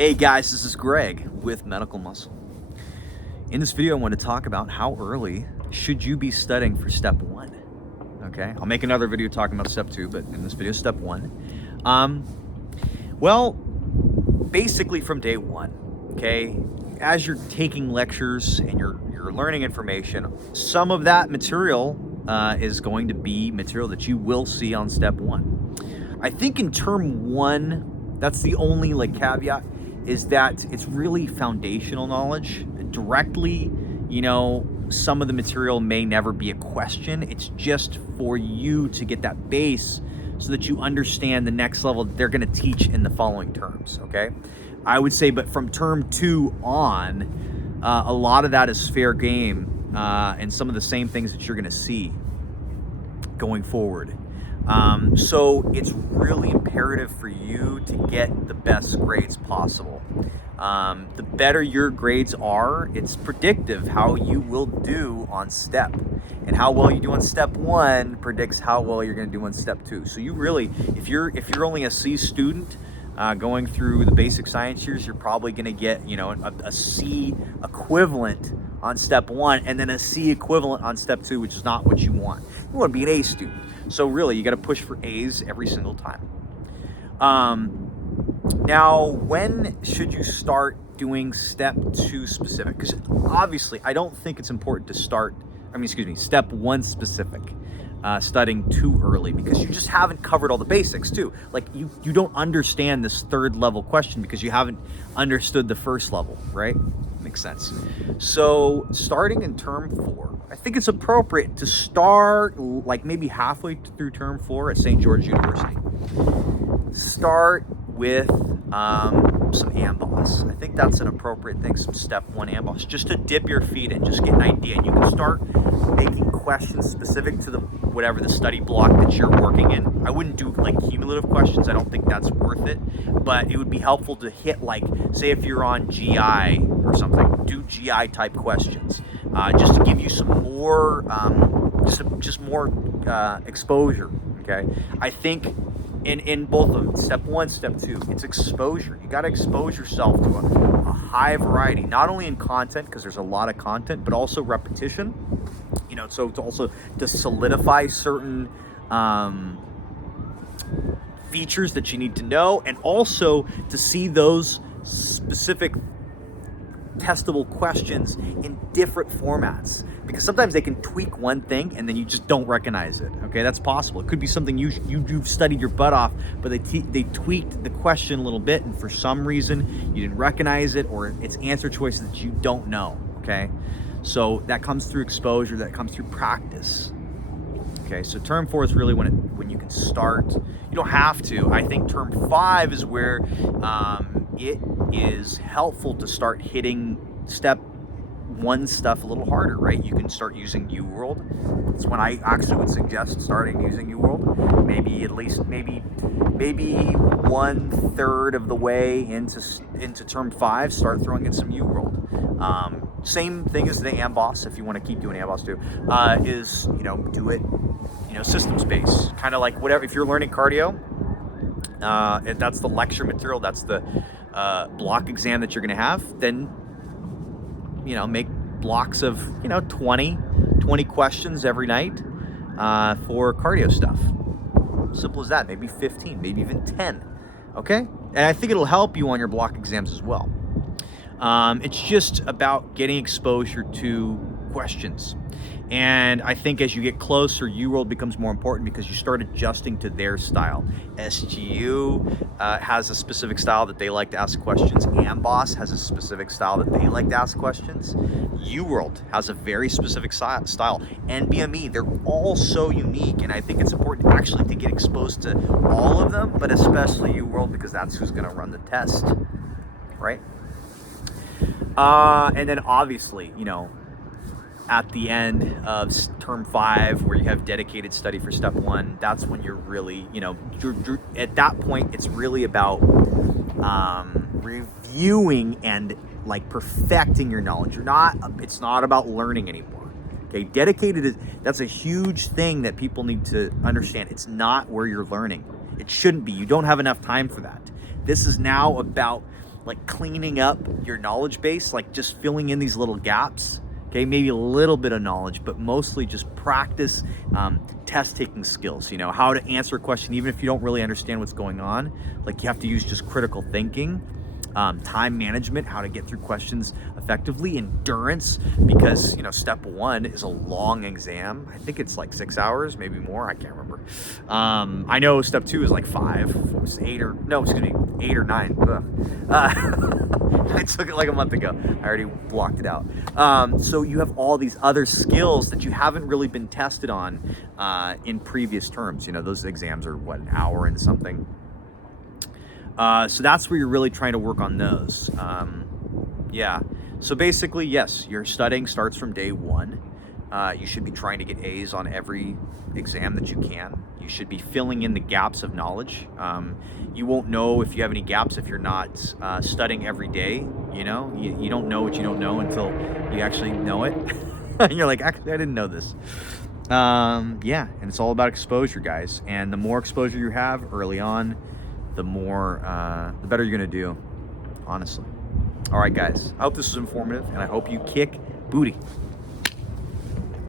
Hey guys, this is Greg with Medical Muscle. In this video, I want to talk about how early should you be studying for step one. Okay, I'll make another video talking about step two, but in this video, step one. Well, basically from day one. Okay, as you're taking lectures and you're learning information, some of that material is going to be material that you will see on step one. I think in term one, that's the only caveat, is that it's really foundational knowledge. Directly, some of the material may never be a question. It's just for you to get that base so that you understand the next level that they're going to teach in the following terms, okay? I would say, but from term two on, a lot of that is fair game and some of the same things that you're going to see going forward. So it's really imperative for you to get the best grades possible. The better your grades are, it's predictive how you will do on step. And how well you do on step one predicts how well you're going to do on step two. So you really, if you're only a C student going through the basic science years, you're probably going to get a C equivalent on step one and then a C equivalent on step two, which is not what you want. You want to be an A student. So really, you got to push for A's every single time. Now, when should you start doing step two specific? Because obviously, I don't think it's important to start, step one specific, studying too early, because you just haven't covered all the basics too. Like you don't understand this third level question because you haven't understood the first level, right? Makes sense. So starting in term four, I think it's appropriate to start maybe halfway through term four at St. George University. Start with some Amboss. I think that's an appropriate thing, some step one Amboss, just to dip your feet in, just get an idea. And you can start making questions specific to whatever the study block that you're working in. I wouldn't do cumulative questions. I don't think that's worth it, but it would be helpful to hit say if you're on GI or something, do GI type questions, just to give you some more, just more exposure. Okay, I think in both of them, step one, step two, it's exposure. You got to expose yourself to a high variety, not only in content, because there's a lot of content, but also repetition. So it's also to solidify certain features that you need to know, and also to see those specific testable questions in different formats, because sometimes they can tweak one thing and then you just don't recognize it. Okay, that's possible. It could be something you've studied your butt off, but they tweaked the question a little bit, and for some reason you didn't recognize it, or it's answer choices that you don't know. Okay, so that comes through exposure, that comes through practice. Okay, so term four is really when you can start. You don't have to. I think term five is where it is helpful to start hitting step one stuff a little harder, right? You can start using UWorld. That's when I actually would suggest starting using UWorld. Maybe at least maybe 1/3 of the way into term five, start throwing in some UWorld. Same thing as the Amboss, if you want to keep doing Amboss too, is do it systems based, kind of like whatever. If you're learning cardio, if that's the lecture material, that's the block exam that you're going to have, then make blocks of 20 questions every night for cardio stuff. Simple as that. Maybe 15, maybe even 10. Okay, and I think it'll help you on your block exams as well. It's just about getting exposure to questions. And I think as you get closer, UWorld becomes more important because you start adjusting to their style. SGU has a specific style that they like to ask questions. Amboss has a specific style that they like to ask questions. UWorld has a very specific style. NBME, they're all so unique, and I think it's important actually to get exposed to all of them, but especially UWorld, because that's who's going to run the test, right? And then obviously, at the end of term five, where you have dedicated study for step one, that's when you're really, you're at that point, it's really about reviewing and perfecting your knowledge. It's not about learning anymore. Okay, dedicated that's a huge thing that people need to understand. It's not where you're learning. It shouldn't be. You don't have enough time for that. This is now about like cleaning up your knowledge base, like just filling in these little gaps. Okay, maybe a little bit of knowledge, but mostly just practice test taking skills. You know, how to answer a question even if you don't really understand what's going on. Like you have to use just critical thinking, time management, how to get through questions effectively, endurance, because you know step 1 is a long exam. I think it's like 6 hours, maybe more. I can't remember. I know step 2 is like 5. It was 8 or no, excuse me, 8 or 9. I took it like a month ago. I already blocked it out. So you have all these other skills that you haven't really been tested on in previous terms. You know, those exams are what, an hour and something. So that's where you're really trying to work on those. Yeah. So basically, yes, your studying starts from day 1. You should be trying to get A's on every exam that you can. You should be filling in the gaps of knowledge. You won't know if you have any gaps if you're not studying every day. You know, you don't know what you don't know until you actually know it. And you're like, actually, I didn't know this. Yeah, and it's all about exposure, guys. And the more exposure you have early on, the better you're gonna do, honestly. All right, guys. I hope this was informative, and I hope you kick booty.